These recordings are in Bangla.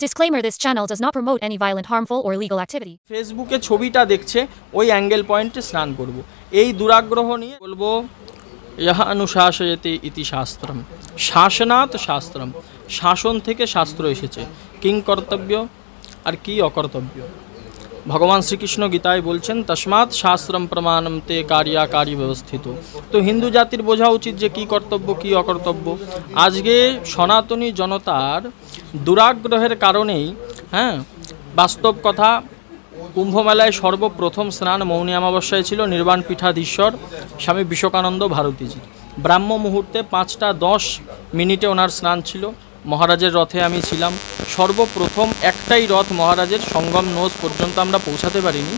Disclaimer: This channel does not promote any violent, harmful, or illegal activity. ফেসবুকে ছবিটা দেখছে ওই অ্যাঙ্গেল পয়েন্টে স্নান করব, এই দুরাগ্রহ নিয়ে বলবো ইহা অনুশাসয়তে ইতি শাস্ত্রম, শাসনাৎ শাস্ত্রম, শাসন থেকে শাস্ত্র এসেছে। কিং কর্তব্য আর কি অকর্তব্য। ভগবান শ্রীকৃষ্ণ গীতায় বলছেন তস্মাৎ শাস্ত্রম প্রমাণম তে কার্যাকারী ব্যবস্থিত। তো হিন্দু জাতির বোঝা উচিত যে কী কর্তব্য কী অকর্তব্য। আজকে সনাতনী জনতার দুরাগ্রহের কারণেই বাস্তব কথা, কুম্ভমেলায় সর্বপ্রথম স্নান মৌনী অমাবস্যায় ছিল নির্বাণ পীঠাধীশ্বর স্বামী বিবেকানন্দ ভারতীজি। ব্রাহ্ম মুহূর্তে 5:10 ওনার স্নান ছিল। মহারাজের রথে আমি ছিলাম। সর্বপ্রথম একটাই রথ মহারাজের সঙ্গম নোজ পর্যন্ত আমরা পৌঁছাতে পারিনি।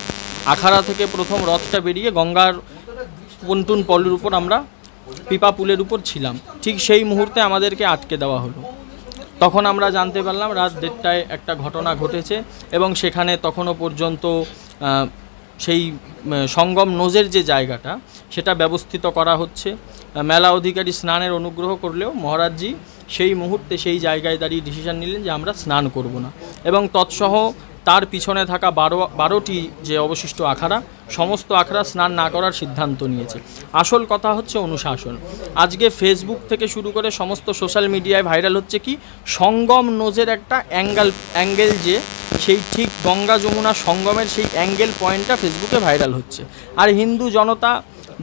আখাড়া থেকে প্রথম রথটা বেরিয়ে গঙ্গার পন্টুন পলের উপর আমরা পিপা পুলের উপর ছিলাম। ঠিক সেই মুহূর্তে আমাদেরকে আটকে দেওয়া হলো। তখন আমরা জানতে পারলাম রাত 1:30টায় একটা ঘটনা ঘটেছে এবং সেখানে তখনও পর্যন্ত সেই সঙ্গম নোজের যে জায়গাটা সেটা ব্যবস্থিত করা হচ্ছে। মেলা অধিকারী স্নানের অনুগ্রহ করলেও মহারাজজি সেই মুহূর্তে সেই জায়গায় দাঁড়িয়ে ডিসিশন নিলেন যে আমরা স্নান করব না, এবং তৎসহ তার পিছনে থাকা 12টি যে অবশিষ্ট আখাড়া, সমস্ত আখাড়া স্নান না করার সিদ্ধান্ত নিয়েছে। আসল কথা হচ্ছে অনুশাসন। আজকে ফেসবুক থেকে শুরু করে সমস্ত সোশ্যাল মিডিয়ায় ভাইরাল হচ্ছে কি সঙ্গম নোজের একটা অ্যাঙ্গেল যে সেই ঠিক গঙ্গা যমুনা সঙ্গমের সেই অ্যাঙ্গেল পয়েন্টটা ফেসবুকে ভাইরাল হচ্ছে। আর হিন্দু জনতা,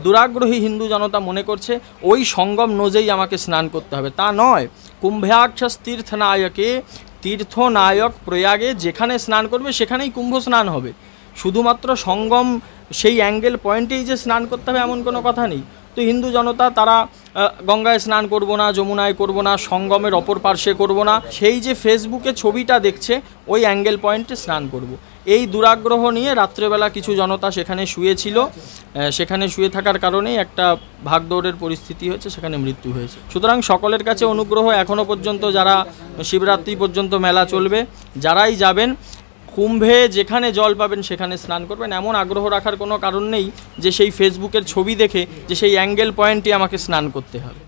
দুরাগ্রহী হিন্দু জনতা মনে করছে ওই সঙ্গম নোজেই আমাকে স্নান করতে হবে। তা নয়। কুম্ভাক্ষস তীর্থনায়কে, তীর্থনায়ক প্রয়াগে যেখানে স্নান করবে সেখানেই কুম্ভ স্নান হবে। শুধুমাত্র সঙ্গম সেই অ্যাঙ্গেল পয়েন্টেই যে স্নান করতে হবে এমন কোনো কথা নেই। তো হিন্দু জনতা তারা গঙ্গায় স্নান করব না, যমুনায় করব না, সঙ্গমের অপর পার্শ্বে করব না, সেই যে ফেসবুকে ছবিটা দেখছে ওই অ্যাঙ্গেল পয়েন্টে স্নান করব, এই দুরাগ্রহ নিয়ে রাত্রেবেলা কিছু জনতা সেখানে শুয়েছিল। সেখানে শুয়ে থাকার কারণেই একটা ভাগদৌড়ের পরিস্থিতি হয়েছে, সেখানে মৃত্যু হয়েছে। সুতরাং সকলের কাছে অনুগ্রহ, এখনও পর্যন্ত যারা শিবরাত্রি পর্যন্ত মেলা চলবে, যারাই যাবেন কুম্ভে যেখানে জল পাবেন সেখানে স্নান করবেন। এমন আগ্রহ রাখার কোনো কারণ নেই যে সেই ফেসবুকের ছবি দেখে যে সেই অ্যাঙ্গেল পয়েন্টে আমাকে স্নান করতে হবে।